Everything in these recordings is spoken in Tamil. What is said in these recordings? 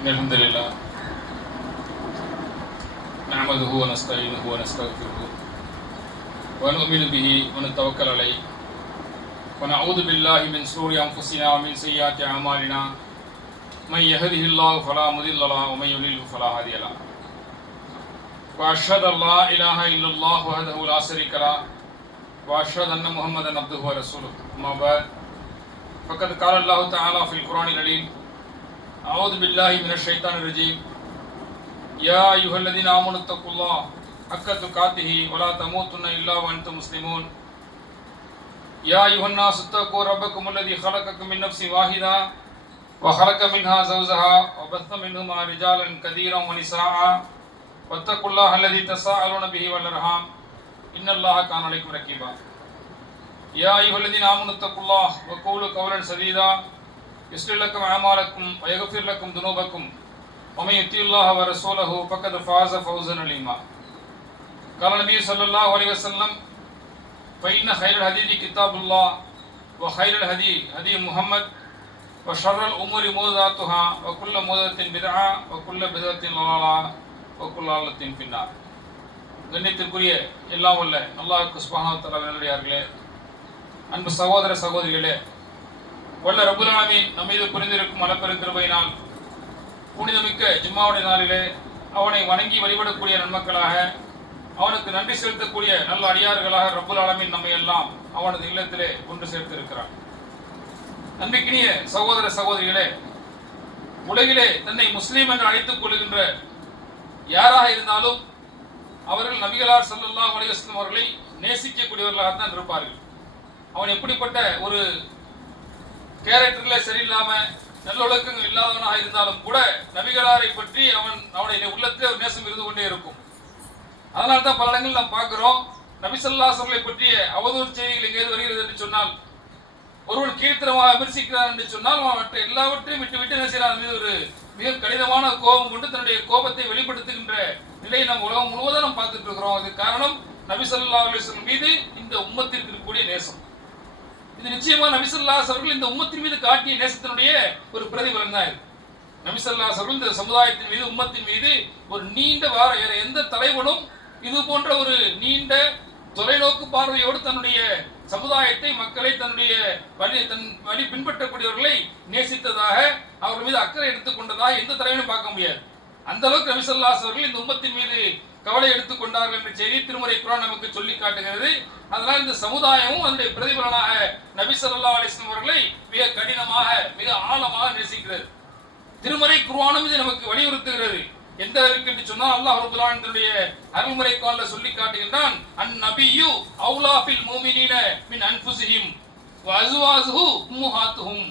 إن الحمد لله نعمده ونستعينه ونستغفره ونؤمن به ونتوكل عليه ونعوذ بالله من شرور أنفسنا ومن سيئات أعمالنا من يهده الله فلا مضل له ومن يضلل فلا هادي له وأشهد أن لا إله إلا الله وحده لا شريك له وأشهد أن محمدا عبده ورسوله أما بعد فقد قال الله تعالى في القرآن العليم أعوذ بالله من الشيطان الرجيم. يا أيها الذين آمنوا اتقوا الله حق تقاته ولا تموتن إلا وأنتم مسلمون. يا أيها الناس اتقوا ربكم الذي خلقكم من نفس واحدة وخلق منها زوجها وبث منهما رجالا كثيرا ونساء. واتقوا الله الذي تساءلون به والأرحام. إن الله كان عليكم رقيبا. يا أيها الذين آمنوا اتقوا الله وقولوا قولا سديدا. يصلح لكم أعمالكم ويغفر لكم ذنوبكم ومن يطع الله ورسوله فقد فاز فوزا عليما قال النبي صلى الله عليه وسلم فإن خير الحديث كتاب الله وخير الهدي هدي محمد وشر الأمور موضاتها وكل موضة بدعة وكل بدعة ضلالة وكل ضلالة في النار கண்ணியத்திற்குரிய எல்லாம் வல்ல அல்லாஹ்வுக்கு சுப்ஹானஹு வ தஆலா நல்லடியார்களே அன்பு சகோதர சகோதரிகளே வல்ல ரப்புல் ஆலமீன் நம்ம மீது புரிந்திருக்கும் மலப்பெருக்கிருபையினால் புனிதமிக்க ஜும்மாவுடைய நாளிலே அவனை வணங்கி வழிபடக்கூடிய நன்மக்களாக அவனுக்கு நன்றி செலுத்தக்கூடிய நல்ல அடியார்களாக ரப்புல் ஆலமின் நம்மை எல்லாம் அவனது இல்லத்திலே கொண்டு சேர்த்திருக்கிறான். நம்பிக்கினிய சகோதர சகோதரிகளே உலகிலே தன்னை முஸ்லீம் என்று அழைத்துக் கொள்கின்ற யாராக இருந்தாலும் அவர்கள் நபிகளார் ஸல்லல்லாஹு அலைஹி அவர்களை நேசிக்கக்கூடியவர்களாக தான் இருப்பார்கள். அவன் எப்படிப்பட்ட ஒரு கேரக்டர்ல சரியில்லாம நல்லொழுக்கங்கள் இல்லாதவனாக இருந்தாலும் கூட நபிகளாரை பற்றி அவன் அவனுடைய உள்ளத்தில் ஒரு நேசம் இருந்து கொண்டே இருக்கும். அதனால தான் பல இடங்கள் நாம் பார்க்கிறோம் நபிசல்லாசர்களை பற்றிய அவதூறு செய்திகள் எங்கேயாவது வருகிறது என்று சொன்னால் ஒருவன் கீழ்த்தரமாக விமர்சிக்கிறான் என்று சொன்னால் அவன் மற்ற எல்லாவற்றையும் விட்டு விட்டு என்ன மீது ஒரு மிக கடினமான கோபம் கொண்டு தன்னுடைய கோபத்தை வெளிப்படுத்துகின்ற நிலையை நாம் உலகம் முழுவதும் நாம் பார்த்துட்டு இருக்கிறோம். அது காரணம் நபிசல்லா ஸல்லல்லாஹு மீது இந்த உம்மத்திற்கு கூடிய நேசம். இது நிச்சயமா நபிசல்லாஸ் அவர்கள் இந்த உம்மத்தின் மீது காட்டிய நேசத்தினுடைய ஒரு பிரதிபலன் தான் இது. நபிசல்லாஸ் அவர்கள் இந்த சமுதாயத்தின் மீது உம்மத்தின் மீது ஒரு நீண்ட வார வேற எந்த தலைவனும் இது போன்ற ஒரு நீண்ட தொலைநோக்கு பார்வையோடு தன்னுடைய சமுதாயத்தை மக்களை தன்னுடைய வழி தன் வழி பின்பற்றக்கூடியவர்களை நேசித்ததாக அவர்கள் மீது அக்கறை எடுத்துக்கொண்டதாக எந்த தலைவனும் பார்க்க முடியாது. அந்த அளவுக்கு ரவிசல்லாஸ் அவர்கள் இந்த உம்மத்தின் மீது கவலை எடுத்துக்கொண்டார்கள் என்ற செய்தி திருமுறை குரான் நமக்கு சொல்லி காட்டுகிறது. அதனால் இந்த சமுதாயமும் அதனுடைய பிரதிபலனாக நபி ஸல்லல்லாஹு அலைஹி அவர்களை மிக கடினமாக மிக ஆழமாக நேசிக்கிறது. திருமறை குருவானும் இது நமக்கு வலியுறுத்துகிறது. எந்த அளவுக்கு என்று சொன்னால் அல்லாஹ் ரப்பல் அருள்முறை கால சொல்லி காட்டுகின்றான் அன் நபியு அவுலாஃபில் மின் அன்புசிஹிம் வசுவாசுஹு உம்முஹாத்துஹும்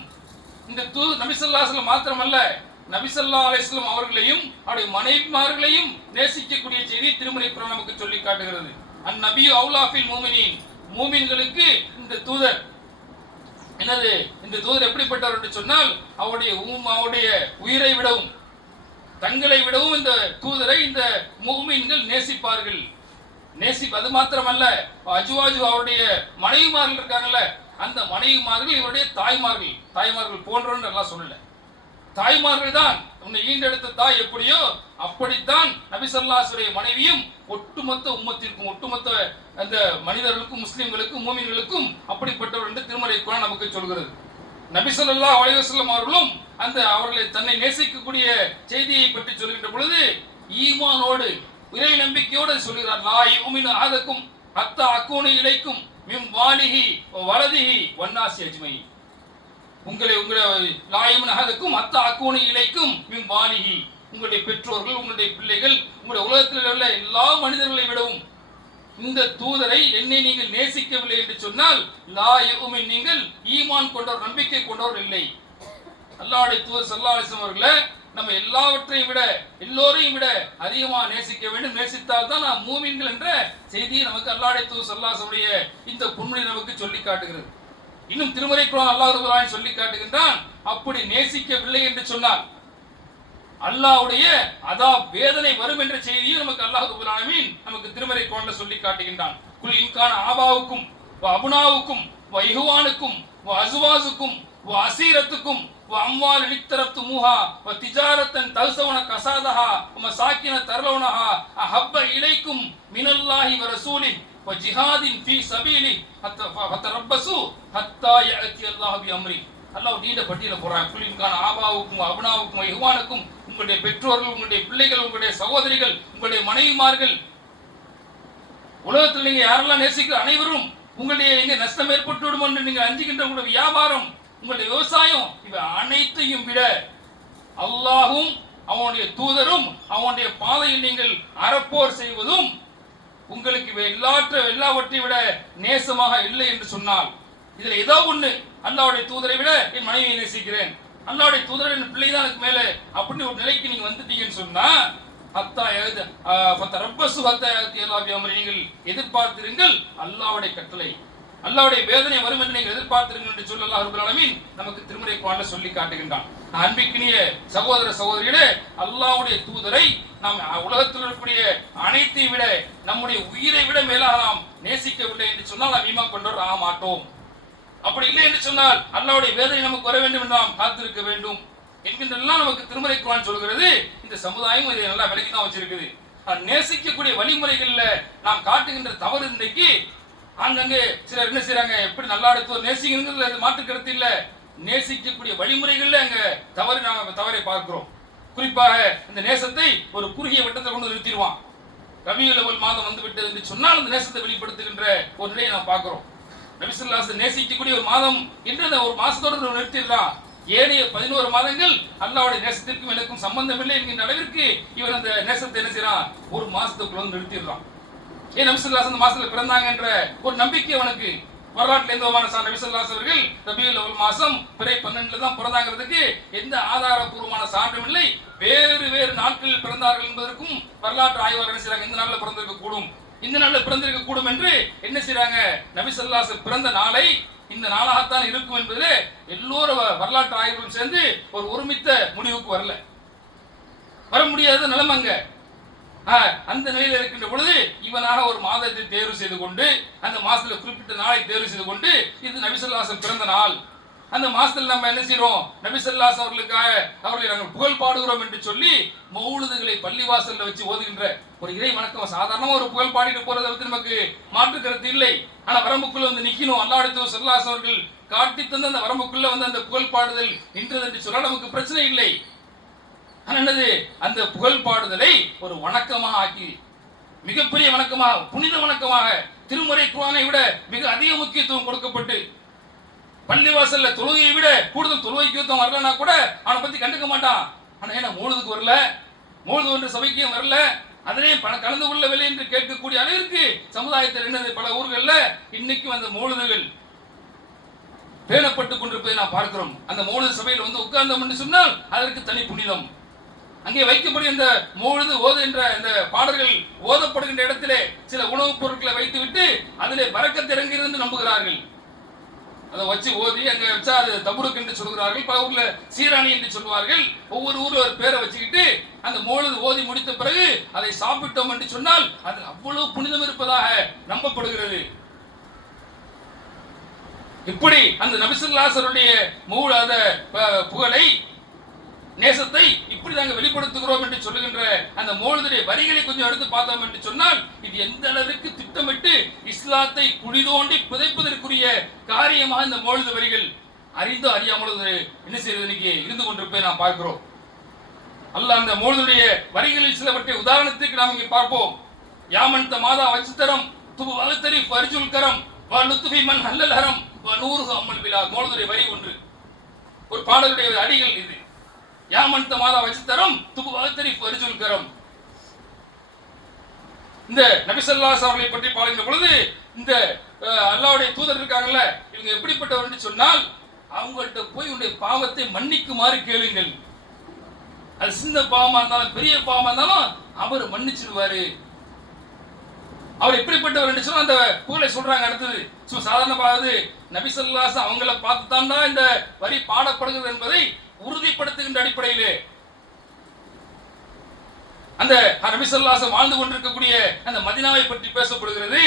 இந்த தூ நபிசல்லாஸ்ல மாத்திரமல்ல நபிசல்லா அலிஸ்லாம் அவர்களையும் அவருடைய மனைவிமார்களையும் நேசிக்கக்கூடிய செய்தி திருமணி குர்ஆன் நமக்கு சொல்லி காட்டுகிறது. அந்நபி அவுலாஃபில் மூமினின். மூமின்களுக்கு இந்த தூதர் என்னது இந்த தூதர் எப்படிப்பட்டவர் என்று சொன்னால் அவருடைய அவருடைய உயிரை விடவும் தங்களை விடவும் இந்த தூதரை இந்த மூமின்கள் நேசிப்பார்கள். நேசி அது மாத்திரமல்ல அஜுவாஜு அவருடைய மனைவிமார்கள் இருக்காங்கல்ல அந்த மனைவிமார்கள் இவருடைய தாய்மார்கள் தாய்மார்கள் போன்றோன்னு எல்லாம் சொல்லலை. தாய்மார்கள் தான் உன்னை ஈண்டெடுத்த தாய் எப்படியோ அப்படித்தான் நபிசல்லாசுடைய மனைவியும் ஒட்டுமொத்த உம்மத்திற்கும் ஒட்டுமொத்த அந்த மனிதர்களுக்கும் முஸ்லிம்களுக்கும் மூமின்களுக்கும் அப்படிப்பட்டவர் என்று திருமறை குரான் நமக்கு சொல்கிறது. நபிசல்லா அலைவசல்லம் அவர்களும் அந்த அவர்களை தன்னை நேசிக்கக்கூடிய செய்தியை பற்றி சொல்கின்ற பொழுது ஈமானோடு இறை நம்பிக்கையோடு சொல்கிறார். லா யுமினு ஆதக்கும் அத்தா அக்கூனு இலைக்கும் மிம் வாலிகி வலதிஹி வன்னாசி அஜ்மை உங்களை உங்களை லாயும் நகதுக்கும் அத்த அக்கூனு இலைக்கும் மிம் உங்களுடைய பெற்றோர்கள் உங்களுடைய பிள்ளைகள் உங்களுடைய உலகத்தில் உள்ள எல்லா மனிதர்களை விடவும் இந்த தூதரை என்னை நீங்கள் நேசிக்கவில்லை என்று சொன்னால் லா யுமின் நீங்கள் ஈமான் கொண்டவர் நம்பிக்கை கொண்டவர் இல்லை. அல்லாஹ்வுடைய தூதர் ஸல்லல்லாஹு அவர்களை நம்ம எல்லாவற்றையும் விட எல்லோரையும் விட அதிகமாக நேசிக்க வேண்டும். நேசித்தால் தான் நாம் மூமின்கள் என்ற செய்தியை நமக்கு அல்லாடைய தூர் சல்லாசனுடைய இந்த புன்முறை நமக்கு சொல்லி காட்டுகிறது. இன்னும் திருமறை குரான் அல்லாஹ் சொல்லி காட்டுகின்றான் அப்படி நேசிக்கவில்லை என்று சொன்னார். அல்லாவுடைய அதா வேதனை வரும் என்ற செய்தியை நமக்கு அல்லாஹ் ரபுல்லாலமீன் நமக்கு திருமறை குரான்ல சொல்லி காட்டுகின்றான். குல் இன்கான ஆபாவுக்கும் அபுனாவுக்கும் வைகுவானுக்கும் அசுவாசுக்கும் அசீரத்துக்கும் அம்வால் இழித்தரத்து மூஹா திஜாரத்தன் தல்சவன கசாதஹா சாக்கின தரலவனஹா அஹப்ப இலைக்கும் மினல்லாஹி வரசூலின் ஜிஹாதின் ஃபி சபீலி ஃபத்தரப்பசு ஹத்தா யஅதி அல்லாஹ் பி அம்ரி அல்லாஹ் நீண்ட பட்டியல போறான் குலின்கான ஆபாவுக்கும் அபனாவுக்கும் இஹ்வானுக்கும் உங்களுடைய பெற்றோர்கள் உங்களுடைய பிள்ளைகள் உங்களுடைய சகோதரிகள் உங்களுடைய மனைவிமார்கள். உலகத்தில் நீங்க யாரெல்லாம் நேசிக்கிற அனைவரும் உங்களுடைய எங்க நஷ்டம் ஏற்பட்டு விடும் என்று நீங்க அஞ்சுகின்ற உங்களுடைய வியாபாரம் உங்களுடைய விவசாயம் இவை அனைத்தையும் விட அல்லாஹும் அவனுடைய தூதரும் அவனுடைய பாதையில் நீங்கள் அறப்போர் செய்வதும் உங்களுக்கு எல்லாற்ற எல்லாவற்றை விட நேசமாக இல்லை என்று சொன்னால் இதுல ஏதோ ஒண்ணு அல்லாவுடைய தூதரை விட என் மனைவியை நேசிக்கிறேன். அல்லாவுடைய தூதரை என் பிள்ளை தான் எனக்கு மேலே. அப்படின்னு ஒரு நிலைக்கு நீங்க வந்துட்டீங்கன்னு சொன்னா ஹத்தா எழுத பத்த ரப்பசு ஹத்தா நீங்கள் எதிர்பார்த்திருங்கள் அல்லாவுடைய கட்டளை. அல்லாவுடைய வேதனை வரும் என்று நீங்கள் எதிர்பார்த்திருங்கள் என்று சொல்ல அல்லாஹ் நமக்கு திருமுறை குவான்ல சொல்லி காட்டுகின்றான். அன்பிக்கினிய சகோதர சகோதரிகளே அல்லாவுடைய தூதரை நாம் உலகத்தில் இருக்கக்கூடிய அனைத்தை விட நம்முடைய உயிரை விட மேலாக நாம் நேசிக்கவில்லை என்று சொன்னால் நாம் ஈமா கொண்டோர் ஆக மாட்டோம். அப்படி இல்லை என்று சொன்னால் அல்லாவுடைய வேதனை நமக்கு வர வேண்டும் என்று நாம் காத்திருக்க வேண்டும் என்கின்றெல்லாம் நமக்கு திருமலை குரான் சொல்கிறது. இந்த சமுதாயம் இதை நல்லா விலகி தான் வச்சிருக்குது. நேசிக்கக்கூடிய வழிமுறைகள்ல நாம் காட்டுகின்ற தவறு இன்றைக்கு அங்கங்கே சிலர் என்ன செய்யறாங்க எப்படி நல்லா எடுத்து நேசிக்கிறது மாற்று கருத்து இல்ல. நேசிக்கக்கூடிய வழிமுறைகள்ல அங்க தவறு நாம் தவறை பார்க்கிறோம். குறிப்பாக இந்த நேசத்தை ஒரு குறுகிய வட்டத்தை கொண்டு நிறுத்திடுவான். ரவி அவல் மாதம் வந்து விட்டது என்று சொன்னால் அந்த நேசத்தை வெளிப்படுத்துகின்ற ஒரு நிலையை நாம் பார்க்கிறோம். நபிசுல்லாஸ் நேசிக்கக்கூடிய ஒரு மாதம் என்று அந்த ஒரு மாசத்தோடு நிறுத்திடலாம். ஏனைய பதினோரு மாதங்கள் அல்லாவுடைய நேசத்திற்கும் எனக்கும் சம்பந்தம் இல்லை என்கின்ற அளவிற்கு இவன் அந்த நேசத்தை என்ன செய்யறான்? ஒரு மாசத்துக்குள்ள நிறுத்திடுறான் ஏன் நபிசுல்லாஸ் அந்த மாசத்துல பிறந்தாங்கன்ற ஒரு நம்பிக்கை அவனுக்கு வரலாற்றுல எந்த விதமான சார் நபிசுல்லாஸ் அவர்கள் ரபியுல் அவல் மாசம் பிறை பன்னெண்டுல தான் பிறந்தாங்கிறதுக்கு எந்த ஆதாரபூர்வமான சான்றும் இல்லை. வேறு வேறு நாட்களில் பிறந்தார்கள் என்பதற்கும் வரலாற்று ஆய்வாளர்கள் என்ன செய்றாங்க? இந்த நாளில் பிறந்திருக்க கூடும் இந்த நாளில் பிறந்திருக்க கூடும் என்று என்ன செய்றாங்க? நபி பிறந்த நாளை இந்த நாளாகத்தான் இருக்கும் என்பது எல்லோரும் வ- வரலாற்று ஆய்வுகளும் சேர்ந்து ஒரு ஒருமித்த முடிவுக்கு வரல. வர முடியாத நிலைமை அங்கே. அந்த நிலையில் இருக்கின்ற பொழுது இவனாக ஒரு மாதத்தை தேர்வு செய்து கொண்டு அந்த மாசத்துல குறிப்பிட்ட நாளை தேர்வு செய்து கொண்டு இது நபிசல்லாசன் பிறந்த நாள். அந்த மாசத்துல நம்ம என்ன செய்யறோம் நபிசல்லாஸ் அவர்களுக்காக அவர்களை நாங்கள் புகழ் பாடுகிறோம் என்று சொல்லி மௌலுதுகளை பள்ளிவாசல்ல வச்சு ஓதுகின்ற ஒரு இறை வணக்கம். சாதாரணமா ஒரு புகழ் பாடிட்டு போறதை பத்தி நமக்கு மாற்று கருத்து இல்லை. ஆனா வரம்புக்குள்ள வந்து நிக்கணும். அல்லாடுத்து சல்லாஸ் அவர்கள் காட்டி தந்த அந்த வரம்புக்குள்ள வந்து அந்த புகழ் பாடுதல் நின்றது என்று சொன்னால் நமக்கு பிரச்சனை இல்லை. என்னது? அந்த புகழ் பாடுதலை ஒரு வணக்கமாக ஆக்கி மிகப்பெரிய வணக்கமாக புனித வணக்கமாக திருமுறை குரானை விட மிக அதிக முக்கியத்துவம் கொடுக்கப்பட்டு பள்ளிவாசல்ல தொழுகையை விட கூடுதல் தொழுகைக்கு வரலன்னா கூட அவனை பத்தி கண்டுக்க மாட்டான். ஆனா ஏன்னா மூழுதுக்கு வரல. மூழுது ஒன்று சபைக்கும் வரல. அதிலே பண கலந்து கொள்ளவில்லை என்று கேட்கக்கூடிய அளவிற்கு சமுதாயத்தில் என்னது? பல ஊர்களில் இன்னைக்கு அந்த மூழுதுகள் பேணப்பட்டுக் கொண்டிருப்பதை நான் பார்க்கிறோம். அந்த மௌலித சபையில் வந்து உட்கார்ந்தோம் என்று சொன்னால் அதற்கு தனி புனிதம். அங்கே வைக்கப்படும் இந்த மூழுது ஓது என்ற இந்த பாடல்கள் ஓதப்படுகின்ற இடத்திலே சில உணவுப் பொருட்களை வைத்துவிட்டு அதிலே பறக்கத் இறங்குகிறது என்று நம்புகிறார்கள். அதை வச்சு ஓதி அங்கே வச்சா அது தபுருக்கு என்று சொல்கிறார்கள். பல ஊர்ல சீராணி என்று சொல்வார்கள். ஒவ்வொரு ஊர்ல ஒரு பேரை வச்சுக்கிட்டு அந்த மூழுது ஓதி முடித்த பிறகு அதை சாப்பிட்டோம் என்று சொன்னால் அதில் அவ்வளவு புனிதம் இருப்பதாக நம்பப்படுகிறது. இப்படி அந்த நபிசுல்லாசருடைய மூல அந்த புகழை நேசத்தை இப்படி நாங்கள் வெளிப்படுத்துகிறோம் என்று சொல்லுகின்ற அந்த மோழுதுடைய வரிகளை கொஞ்சம் எடுத்து பார்த்தோம் என்று சொன்னால் இது எந்த அளவிற்கு திட்டமிட்டு இஸ்லாத்தை குழிதோண்டி புதைப்பதற்குரிய காரியமாக இந்த மோழுது வரிகள் அறிந்தோ அறியாமலோ என்ன செய்வது இன்னைக்கு இருந்து கொண்டிருப்பதை நாம் பார்க்கிறோம். அல்ல அந்த மோழுதுடைய வரிகளில் சிலவற்றை உதாரணத்துக்கு நாம் இங்கே பார்ப்போம். யாமன் மாதா வச்சித்தரம் துபு வகுத்தரி பரிஜுல் கரம் வ லுத்துஃபி மன் ஹல்லல் ஹரம் வ நூறு அம்மல் விழா மோழுதுடைய வரி ஒன்று. ஒரு பாடலுடைய அடிகள் இது. யாமன் மாதா வச்சு தரும் வகுத்தரி பரிஜுல் கரம். இந்த நபிசல்லாஸ் அவர்களை பற்றி பாருகின்ற பொழுது இந்த அல்லாவுடைய தூதர் இருக்காங்கல்ல இவங்க எப்படிப்பட்டவர் சொன்னால் அவங்கள்ட்ட போய் உன்னுடைய பாவத்தை மன்னிக்குமாறு கேளுங்கள். அது சின்ன பாவமா இருந்தாலும் பெரிய பாவமா இருந்தாலும் அவர் மன்னிச்சிடுவாரு. அவர் எப்படிப்பட்டவர் என்று சொன்னால் அந்த கூலை சொல்றாங்க அடுத்தது. சோ சாதாரணமாவது நபிசல்லாஸ் அவங்கள பார்த்து தான் இந்த வரி பாடப்படுகிறது என்பதை உறுதிப்படுத்துகின்ற அடிப்படையிலே அந்த நபிசல்லாசம் வாழ்ந்து கொண்டிருக்கக்கூடிய அந்த மதினாவை பற்றி பேசப்படுகிறது.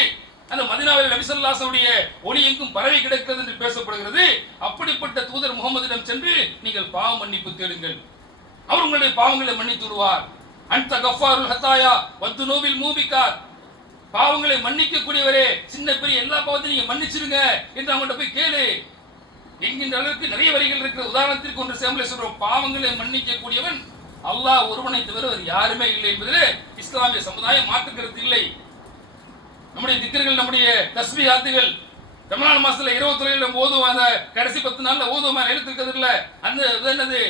அந்த மதினாவில் நபிசல்லாசனுடைய ஒளி எங்கும் பரவி கிடக்கிறது என்று பேசப்படுகிறது. அப்படிப்பட்ட தூதர் முகமதிடம் சென்று நீங்கள் பாவ மன்னிப்பு தேடுங்கள். அவர் உங்களுடைய பாவங்களை மன்னித்து விடுவார். அந்த கஃபாருல் ஹத்தாயா வத்து நோவில் மூபிக்கார் பாவங்களை மன்னிக்க கூடியவரே சின்ன பெரிய எல்லா பாவத்தையும் நீங்க மன்னிச்சிருங்க என்று அவங்கள்ட்ட போய் கேளு. என்கின்ற அளவுக்கு நிறைய வரிகள் இருக்கிற உதாரணத்திற்கு ஒன்று சேமலை சொல்றோம். பாவங்களை மன்னிக்க கூடியவன் அல்லாஹ் ஒருவனை தவிர வேறு யாருமே இல்லை என்பதிலே இஸ்லாமிய சமுதாயம் மாற்றுக்கிறது இல்லை. நம்முடைய திக்கர்கள் நம்முடைய தஸ்பிஹாத்துகள் ரமலான் மாசத்துல இருபத்தி தொழில நம்ம ஓதுவோம் அந்த கடைசி பத்து நாள்ல ஓதுவோமா எழுத்துக்கிறது இல்ல. அந்த இது என்னது?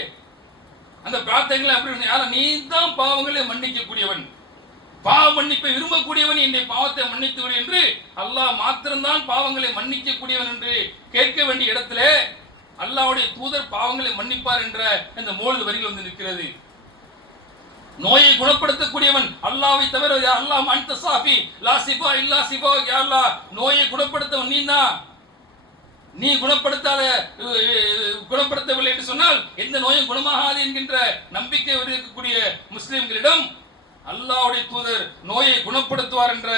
அந்த பிரார்த்தனைகளை அப்படி யாரும் நீ தான் பாவங்களை மன்னிக்க கூடியவன் பாவ மன்னிப்பை விரும்பக்கூடியவன் என்னுடைய பாவத்தை மன்னித்து விடு என்று அல்லாஹ் மாத்திரம்தான் பாவங்களை மன்னிக்கக்கூடியவன் என்று கேட்க வேண்டிய இடத்துல அல்லாவுடைய தூதர் பாவங்களை மன்னிப்பார் என்ற இந்த மூழ்கு வரிகள் வந்து நிற்கிறது. நோயை குணப்படுத்தக்கூடியவன் அல்லாவை தவிர அல்லாஹ் அன்த சாஃபி லா சிபா இல்லா சிபா யா நோயை குணப்படுத்தவன் நீ தான். நீ குணப்படுத்தாத குணப்படுத்தவில்லை என்று சொன்னால் எந்த நோயும் குணமாகாது என்கின்ற நம்பிக்கை இருக்கக்கூடிய முஸ்லிம்களிடம் அல்லாவுடைய தூதர் நோயை குணப்படுத்துவார் என்ற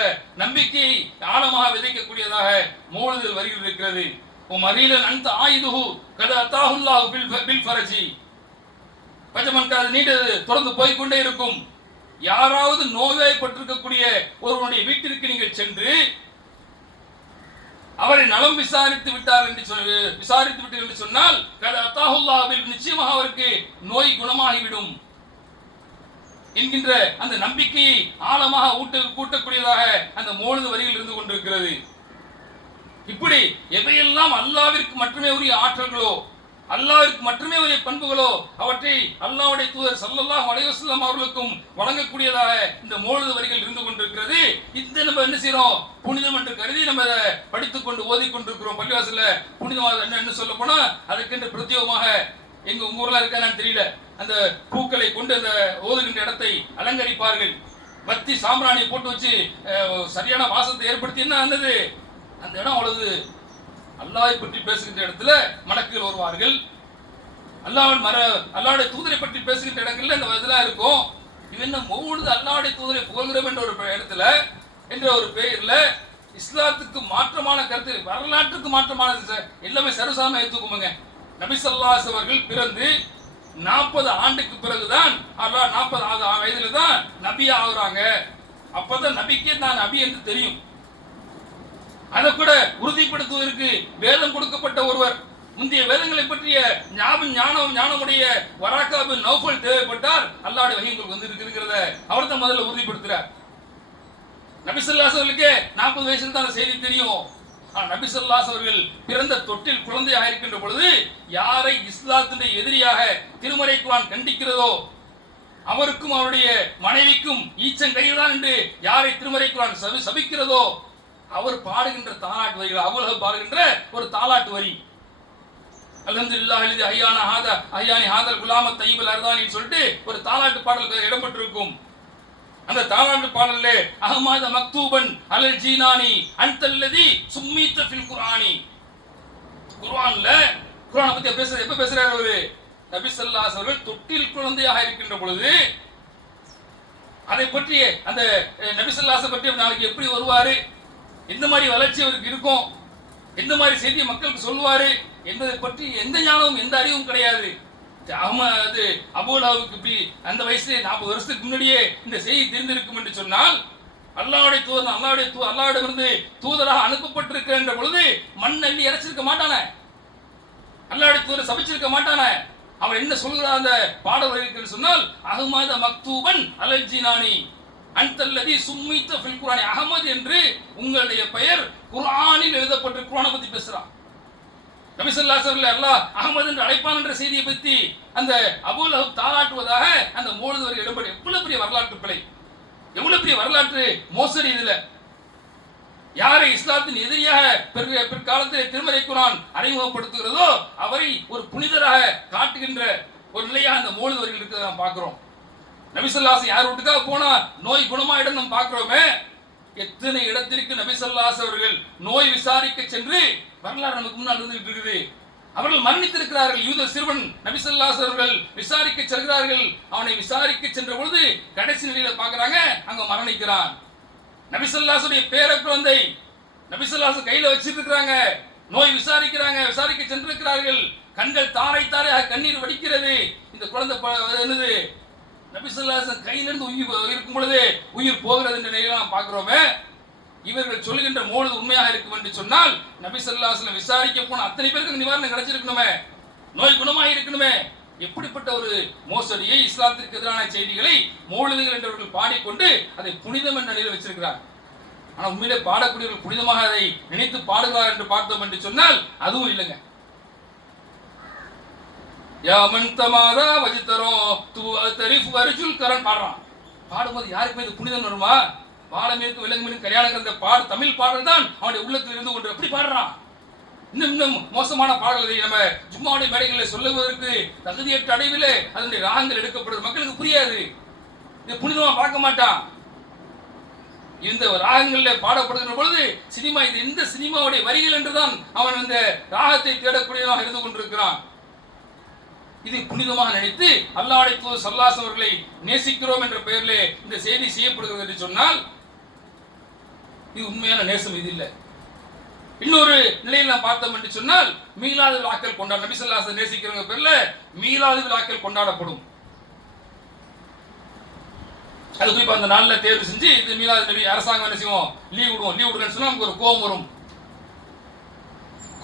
நம்பிக்கையை ஆழமாக விதைக்கக்கூடியதாக மூழுதல் வரிகள் இருக்கிறது. உம் அரீலன் அந்த ஆயுதுகு கத அத்தாஹுல்லாஹு பில் பில் ஃபரஜி. பஞ்சமன் அது நீண்டு தொடர்ந்து போய்க்கொண்டே இருக்கும். யாராவது நோய்வாய்ப்பட்டிருக்கக்கூடிய ஒருவனுடைய வீட்டிற்கு நீங்கள் சென்று அவரை நலம் விசாரித்து விட்டார் என்று சொல்லி விசாரித்து விட்டீர்கள் என்று சொன்னால் கத அத்தாஹுல்லாஹில் நிச்சயமாக அவருக்கு நோய் குணமாகிவிடும். என்கின்ற அந்த நம்பிக்கையை ஆழமாக ஊட்ட கூட்டக்கூடியதாக அந்த மூழுது வரியில் இருந்து கொண்டிருக்கிறது. இப்படி எவையெல்லாம் அல்லாவிற்கு மட்டுமே உரிய ஆற்றல்களோ அல்லாவிற்கு மட்டுமே உரிய பண்புகளோ அவற்றை அல்லாவுடைய தூதர் சல்லல்லாஹ் அலைஹி அவர்களுக்கும் வழங்கக்கூடியதாக இந்த மூழுது வரிகள் இருந்து கொண்டிருக்கிறது. இந்த நம்ம என்ன செய்யறோம் புனிதம் என்று கருதி நம்ம அதை படித்துக்கொண்டு கொண்டு ஓதிக் புனிதமாக என்ன என்ன சொல்ல போனா அதுக்கென்று பிரத்யேகமாக எங்க உங்க ஊர்ல இருக்கான்னு தெரியல. அந்த பூக்களை கொண்டு அந்த ஓதுகின்ற இடத்தை அலங்கரிப்பார்கள். பத்தி சாம்பிராணியை போட்டு வச்சு சரியான வாசத்தை ஏற்படுத்தி என்ன ஆனது? அந்த இடம் அவ்வளவு அல்லாஹை பற்றி பேசுகின்ற இடத்துல மலக்குகள் வருவார்கள். அல்லாவின் மர அல்லாவுடைய தூதரை பற்றி பேசுகின்ற இடங்கள்ல இந்த இதெல்லாம் இருக்கும். இது என்ன மௌழுது அல்லாவுடைய தூதரை புகழ்கிறோம் என்ற ஒரு இடத்துல என்ற ஒரு பெயர்ல இஸ்லாத்துக்கு மாற்றமான கருத்து வரலாற்றுக்கு மாற்றமான எல்லாமே சரசாம ஏற்றுக்குமுங்க நபிசல்லாஸ் அவர்கள் பிறந்து நாற்பது ஆண்டுக்கு பிறகுதான் அல்லா நாற்பது வயதுல தான் நபி ஆகுறாங்க. அப்பதான் நபிக்கே தான் நபி என்று தெரியும். அதை கூட உறுதிப்படுத்துவதற்கு வேதம் கொடுக்கப்பட்ட ஒருவர் முந்தைய வேதங்களை பற்றிய ஞாபகம் ஞானம் ஞானமுடைய வராக்காபு நௌஃபல் தேவைப்பட்டால் அல்லாவுடைய வகைகள் வந்து இருக்கிறத அவர் தான் முதல்ல உறுதிப்படுத்துறார். நபிசல்லாசவர்களுக்கு நாற்பது வயசுல தான் அந்த செய்தி தெரியும். ஆனா நபிசல்லாஸ் அவர்கள் பிறந்த தொட்டில் குழந்தையாக இருக்கின்ற பொழுது யாரை இஸ்லாத்தினுடைய எதிரியாக திருமறை குரான் கண்டிக்கிறதோ அவருக்கும் அவருடைய மனைவிக்கும் ஈச்சங்கையில் தான் என்று யாரை திருமறை குரான் சபி சபிக்கிறதோ அவர் பாடுகின்ற தாலாட்டு வரிகள் அவ்வளவு பாடுகின்ற ஒரு தாலாட்டு வரி. அலமதுல்லா எழுதி ஐயான ஹாத ஐயானி ஹாதர் குலாம தைபல் அர்தானின்னு சொல்லிட்டு ஒரு தாலாட்டு பாடல் இடம்பெற்றிருக்கும் அந்த தாலாண்டு பாடல்ல அஹ்மத மக்தூபன் அலல் ஜீனானி அன்தல்லதி சும்மீத்த ஃபில் குர்ஆனி. குர்ஆன்ல குர்ஆனை பத்தி பேசுறது எப்ப பேசுறாரு அவரு? நபி ஸல்லல்லாஹு அவர்கள் தொட்டில் குழந்தையாக இருக்கின்ற பொழுது அதை பற்றி அந்த நபி ஸல்லல்லாஹு பற்றி நாளைக்கு எப்படி வருவாரு? எந்த மாதிரி வளர்ச்சி அவருக்கு இருக்கும்? எந்த மாதிரி செய்தியை மக்களுக்கு சொல்லுவாரு? என்பதை பற்றி எந்த ஞானமும் எந்த அறிவும் கிடையாது. அது அபோலாவுக்கு இப்படி அந்த வயசுல நாற்பது வருஷத்துக்கு முன்னாடியே இந்த செய்தி தெரிந்திருக்கும் என்று சொன்னால் அல்லாவுடைய தூதர் அல்லாவுடைய தூ அல்லாவிடமிருந்து தூதராக அனுப்பப்பட்டிருக்கின்ற பொழுது மண் அள்ளி இறைச்சிருக்க மாட்டானே? அல்லாவுடைய தூதரை சபிச்சிருக்க மாட்டானே? அவன் என்ன சொல்கிறார் அந்த பாடல் இருக்குன்னு சொன்னால் அஹ்மத மக்தூபன் அலல் ஜீனானி அன்தல்லதி சும்மித்த ஃபில் அகமது என்று உங்களுடைய பெயர் குர்ஆனில் எழுதப்பட்டு குரானை பத்தி பேசுறான். நபி ஸல்லல்லாஹு அகமது என்று அழைப்பான் என்ற செய்தியை பற்றி அந்த அபுல் அஹப் தாளாட்டுவதாக அந்த மூலதவர் வரை எவ்வளவு பெரிய வரலாற்று பிழை. எவ்வளவு பெரிய வரலாற்று மோசடி இதுல. யாரை இஸ்லாத்தின் எதிரியாக பிற்காலத்தில் திருமறை குரான் அறிமுகப்படுத்துகிறதோ அவரை ஒரு புனிதராக காட்டுகின்ற ஒரு நிலையாக அந்த மூலதவர்கள் இருக்கிறத நாம் பார்க்கிறோம். நபிசுல்லாசன் யார் வீட்டுக்காக போனா நோய் குணமாயிடும் நம்ம பார்க்கிறோமே. எத்தனை இடத்திற்கு நபிசல்லாஸ் அவர்கள் நோய் விசாரிக்க சென்று வரலாறு நமக்கு முன்னால் இருந்துகிட்டு இருக்குது அவர்கள் மரணித்திருக்கிறார்கள் யூத சிறுவன் நபிசல்லாஸ் அவர்கள் விசாரிக்க செல்கிறார்கள். அவனை விசாரிக்க சென்ற பொழுது கடைசி நிலையில பாக்குறாங்க அங்க மரணிக்கிறான். நபிசல்லாசுடைய பேர குழந்தை நபிசல்லாசு கையில வச்சிருக்கிறாங்க. நோய் விசாரிக்கிறாங்க விசாரிக்க சென்றிருக்கிறார்கள். கண்கள் தாரை தாரையாக கண்ணீர் வடிக்கிறது. இந்த குழந்தை என்னது? நபிசல்லாசன் கையிலிருந்து உயிர் இருக்கும் பொழுது உயிர் போகிறது என்ற நிலையில நாம் பார்க்கிறோமே. இவர்கள் சொல்லுகின்ற மோழுது உண்மையாக இருக்கும் என்று சொன்னால் நபி விசாரிக்க போன அத்தனை பேருக்கு நிவாரணம் கிடைச்சிருக்கணுமே. நோய் குணமாக இருக்கணுமே. எப்படிப்பட்ட ஒரு மோசடியை இஸ்லாத்திற்கு எதிரான செய்திகளை மோழுதுகள் என்றவர்கள் பாடிக்கொண்டு அதை புனிதம் என்ற நிலையில் வச்சிருக்கிறார் ஆனால் உண்மையிலே பாடக்கூடியவர்கள் புனிதமாக அதை நினைத்து பாடுகிறார் என்று பார்த்தோம் என்று சொன்னால் அதுவும் இல்லைங்க. யா மன் தமாதா வஜித்தரோ தூ தரிஃப் வரிஜுல் கரன் பாடுறான். பாடும்போது யாருக்கு இது புனிதம் வருமா வாழமீனுக்கு விலங்குமீனுக்கு கல்யாணம் அந்த பாடு தமிழ் பாடல் தான் அவனுடைய உள்ளத்தில் இருந்து கொண்டு எப்படி பாடுறான்? இன்னும் இன்னும் மோசமான பாடல்களை நம்ம ஜும்மாவுடைய மேடைகளில் சொல்லுவதற்கு தகுதியற்ற அடைவில் அதனுடைய ராகங்கள் எடுக்கப்படுது மக்களுக்கு புரியாது. இது புனிதமா பார்க்க மாட்டான். இந்த ராகங்களில் பாடப்படுகிற பொழுது சினிமா இது எந்த சினிமாவுடைய வரிகள் என்றுதான் அவன் அந்த ராகத்தை தேடக்கூடியதாக இருந்து கொண்டிருக்கிறான். இது புனிதமாக நினைத்து அல்லாஹ்வுடைய தூதர் சல்லாஸ் அவர்களை நேசிக்கிறோம் என்ற பெயரிலே இந்த செய்தி செய்யப்படுகிறது என்று சொன்னால் இது உண்மையான நேசம் இது இல்லை. இன்னொரு நிலையில் நாம் பார்த்தோம் என்று சொன்னால் மீலாது விழாக்கள் கொண்டாட நபி ஸல்லல்லாஹு நேசிக்கிறவங்க பேர்ல மீலாது விழாக்கள் கொண்டாடப்படும். அது குறிப்பா அந்த நாள்ல தேர்வு செஞ்சு இது மீலாது நபி அரசாங்கம் என்ன செய்வோம்? லீவ் விடுவோம். லீவ் விடுங்கன்னு சொன்னா நமக்கு ஒரு கோபம் வரும்.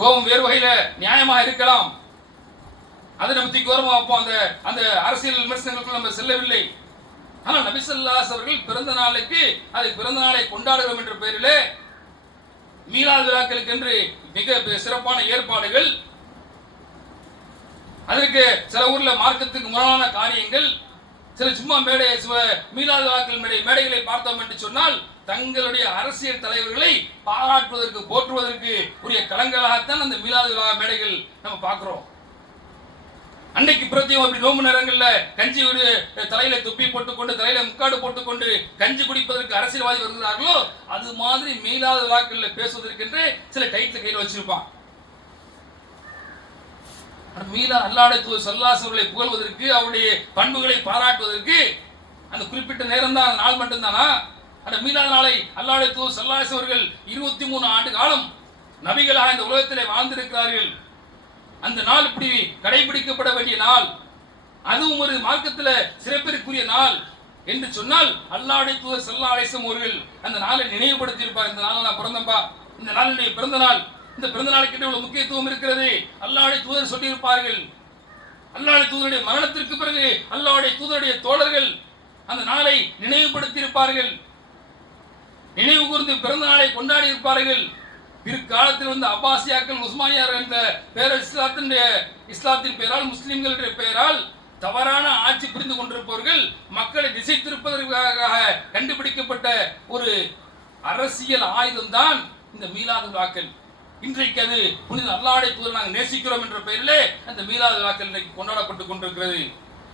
கோபம் வேறு வகையில நியாயமாக இருக்கலாம். அது நம்ம தூக்கி வரமா? அப்போ அந்த அந்த அரசியல் விமர்சனங்களுக்குள் நம்ம செல்லவில்லை. ஆனால் நபிசல்லாஸ் அவர்கள் பிறந்த நாளைக்கு அதை பிறந்த நாளை கொண்டாடுகிறோம் என்ற பெயரிலே மீலாது விழாக்களுக்கு என்று மிக பெ- சிறப்பான ஏற்பாடுகள். அதற்கு சில ஊர்ல மார்க்கத்துக்கு முரணான காரியங்கள். சில சும்மா மேடை சுவ- மீலாது விழாக்கள் மேடை மேடைகளை பார்த்தோம் என்று சொன்னால் தங்களுடைய அரசியல் தலைவர்களை பாராட்டுவதற்கு போற்றுவதற்கு உரிய களங்களாகத்தான் அந்த மீலாது விழா மேடைகள் நம்ம பார்க்கிறோம். அன்னைக்கு பிரத்தியம் அப்படி நோம்பு நேரங்களில் கஞ்சி ஒரு தலையில தொப்பி போட்டுக்கொண்டு தலையில முக்காடு போட்டுக்கொண்டு கஞ்சி குடிப்பதற்கு அரசியல்வாதி வருகிறார்களோ அது மாதிரி மீளாத வாக்குகளில் பேசுவதற்கென்று சில டைட்டில் கையில் வச்சிருப்பான். மீளா அல்லாடைத்து தூதர் சல்லாஸ் புகழ்வதற்கு அவருடைய பண்புகளை பாராட்டுவதற்கு அந்த குறிப்பிட்ட நேரம் தான் நாள் மட்டும்தானா? அந்த மீளா நாளை அல்லாடைத்து தூதர் இருபத்தி மூணு ஆண்டு காலம் நபிகளாக இந்த உலகத்திலே வாழ்ந்திருக்கிறார்கள். அந்த நாள் இப்படி கடைபிடிக்கப்பட வேண்டிய நாள். அதுவும் ஒரு மார்க்கத்தில் சிறப்பிற்குரிய நாள் என்று சொன்னால் அல்லாடை தூதர் செல்லா அலேசம் அவர்கள் அந்த நாளை நினைவுபடுத்தியிருப்பார். இந்த நாளை நான் பிறந்தம்பா இந்த நாளுடைய பிறந்த நாள். இந்த பிறந்த நாளுக்கு இவ்வளவு முக்கியத்துவம் இருக்கிறது. அல்லாடை தூதர் சொல்லியிருப்பார்கள். அல்லாடை தூதருடைய மரணத்திற்கு பிறகு அல்லாவுடைய தூதருடைய தோழர்கள் அந்த நாளை நினைவுபடுத்தியிருப்பார்கள். நினைவு கூர்ந்து பிறந்த நாளை கொண்டாடி இருப்பார்கள் பிற்காலத்தில் வந்து அப்பாசியாக்கள் உஸ்மானியார் என்ற பேரர் இஸ்லாத்தினுடைய இஸ்லாத்தின் பெயரால் முஸ்லிம்களுடைய பெயரால் தவறான ஆட்சி புரிந்து கொண்டிருப்பவர்கள் மக்களை திசை திருப்பதற்காக கண்டுபிடிக்கப்பட்ட ஒரு அரசியல் ஆயுதம் தான் இந்த மீலாது விழாக்கள் இன்றைக்கு அது புனித அல்லாடை தூதர் நாங்கள் நேசிக்கிறோம் என்ற பெயரிலே அந்த மீலாது விழாக்கள் இன்றைக்கு கொண்டாடப்பட்டு கொண்டிருக்கிறது.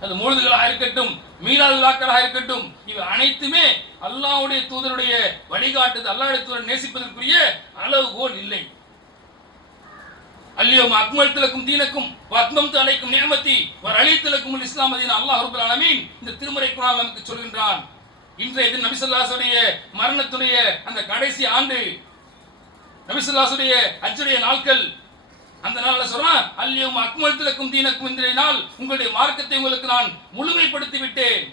அது மூழ்குகளாக இருக்கட்டும் மீளாது விழாக்களாக இருக்கட்டும் இவை அனைத்துமே அல்லாவுடைய தூதருடைய வழிகாட்டுது அல்லாவுடைய தூதரை நேசிப்பதற்குரிய அளவுகோல் இல்லை. அல்லியோம் அக்மல் திலக்கும் தீனக்கும் வத்மம் தலைக்கும் நியமத்தி ஒரு அழித்தலக்கும் இஸ்லாம் அதீன் அல்லாஹ் ரபுல் அலமீன் இந்த திருமறை குரான் நமக்கு சொல்கின்றான். இன்றைய இது நபிசல்லாசுடைய மரணத்துடைய அந்த கடைசி ஆண்டு நபிசல்லாசுடைய அச்சுடைய நாட்கள் அந்த நாள்ல சொல்றான் அல்லியும் அக்மல் தீனக்கும் இன்றைய நாள் உங்களுடைய மார்க்கத்தை உங்களுக்கு நான் முழுமைப்படுத்தி விட்டேன்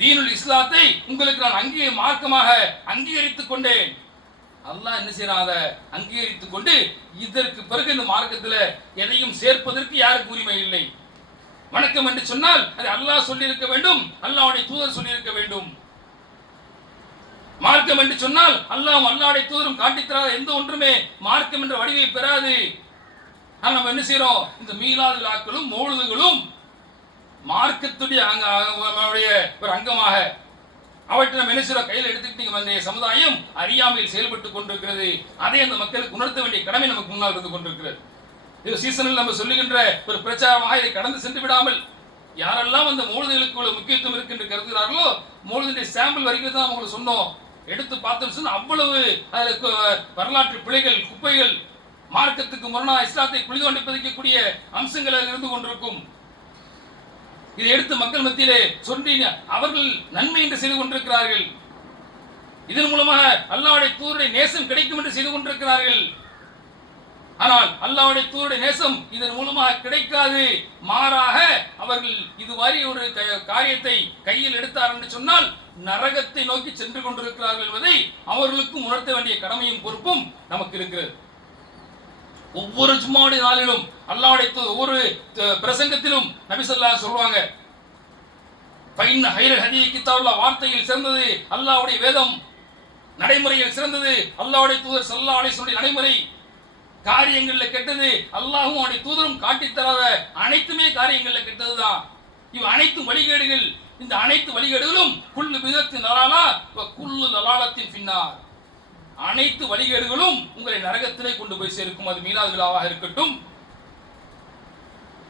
தீனுல் இஸ்லாத்தை உங்களுக்கு நான் அங்கீக மார்க்கமாக அங்கீகரித்துக் கொண்டேன். அல்லாஹ் என்ன செய்யறான்? அதை அங்கீகரித்துக் கொண்டு இதற்கு பிறகு இந்த மார்க்கத்துல எதையும் சேர்ப்பதற்கு யாருக்கு உரிமை இல்லை. வணக்கம் என்று சொன்னால் அது அல்லாஹ் சொல்லியிருக்க வேண்டும் அல்லாஹ்வுடைய தூதர் சொல்லியிருக்க வேண்டும். மார்க்கம் என்று சொன்னால் அல்லாம் அல்லாடை தூதரும் காட்டித்தராத எந்த ஒன்றுமே மார்க்கம் என்ற வடிவை பெறாது. ஆனால் நம்ம என்ன செய்யறோம் இந்த மீளாது விழாக்களும் மௌழுதுகளும் மார்க்கத்துடைய அங்க ஒரு அங்கமாக அவற்றை நம்ம என்ன செய்யறோம் கையில் எடுத்துக்கிட்டீங்க நம்முடைய சமுதாயம் அறியாமையில் செயல்பட்டு கொண்டிருக்கிறது. அதை அந்த மக்களுக்கு உணர்த்த வேண்டிய கடமை நமக்கு முன்னால் இருந்து கொண்டிருக்கிறது. இது சீசனில் நம்ம சொல்லுகின்ற ஒரு பிரச்சாரமாக இதை கடந்து சென்று விடாமல் யாரெல்லாம் அந்த மூலதலுக்கு முக்கியத்துவம் இருக்கு என்று கருதுகிறார்களோ மூலதனுடைய சாம்பிள் வரைக்கும் தான் அவங்களுக்கு சொன்னோம். எடுத்து பார்த்தோம்னு அவ்வளவு அதில் வரலாற்று பிழைகள் குப்பைகள் மார்க்கத்துக்கு முரணா இஸ்லாத்தை குழி கொண்டு பதிக்கக்கூடிய அம்சங்கள் அதில் இருந்து கொண்டிருக்கும். இதை எடுத்து மக்கள் மத்தியிலே சொல்லி அவர்கள் நன்மை என்று செய்து கொண்டிருக்கிறார்கள். இதன் மூலமாக அல்லாவுடைய தூருடைய நேசம் கிடைக்கும் என்று செய்து கொண்டிருக்கிறார்கள். ஆனால் அல்லாவுடைய தூருடைய நேசம் இதன் மூலமாக கிடைக்காது. மாறாக அவர்கள் இதுவரை ஒரு காரியத்தை கையில் எடுத்தார் என்று சொன்னால் நரகத்தை நோக்கி சென்று கொண்டிருக்கிறார்கள் என்பதை அவர்களுக்கும் உணர்த்த வேண்டிய கடமையும் பொறுப்பும் நமக்கு இருக்கிறது. ஒவ்வொரு ஜும்மாவுடைய நாளிலும் அல்லாவுடைய ஒவ்வொரு பிரசங்கத்திலும் நபிசல்லா சொல்லுவாங்க ஃபைன் ஹைரல் ஹதி கிதாபுல்லா வார்த்தையில் சிறந்தது அல்லாஹ்வுடைய வேதம் நடைமுறையில் சிறந்தது அல்லாவுடைய தூதர் சல்லா அலைஹி நடைமுறை. காரியங்கள்ல கெட்டது அல்லாஹும் அவனுடைய தூதரும் காட்டித்தராத அனைத்துமே காரியங்கள்ல கெட்டதுதான். இவ அனைத்து வழிகேடுகள் இந்த அனைத்து வழிகேடுகளும் குள்ளு விதத்தின் நலாலா குள்ளு நலாலத்தின் பின்னார். அனைத்து வழிகேடுகளும் உங்களை நரகத்திலே கொண்டு போய் சேர்க்கும். அது மீனாது விழாவாக இருக்கட்டும்.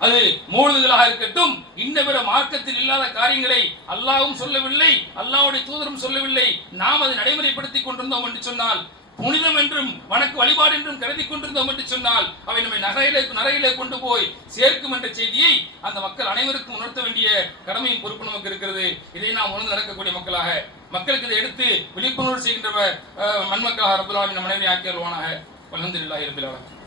அது மூழுதுகளாக இருக்கட்டும். இன்ன பிற மார்க்கத்தில் இல்லாத காரியங்களை அல்லாவும் சொல்லவில்லை அல்லாவுடைய தூதரும் சொல்லவில்லை. நாம் அதை நடைமுறைப்படுத்திக் கொண்டிருந்தோம் என்று சொன்னால் புனிதம் என்றும் வணக்கு வழிபாடு என்றும் கருதி கொண்டிருந்தோம் என்று சொன்னால் அவை நம்மை நகையிலே நரையிலே கொண்டு போய் சேர்க்கும் என்ற செய்தியை அந்த மக்கள் அனைவருக்கும் உணர்த்த வேண்டிய கடமையும் பொறுப்பு நமக்கு இருக்கிறது. இதை நாம் உணர்ந்து நடக்கக்கூடிய மக்களாக மக்களுக்கு இதை எடுத்து விழிப்புணர்வு செய்கின்ற மண்மக்களாக ரபுல்லாவின் மனைவி ஆக்கியல்வானாக வளர்ந்து இல்லாத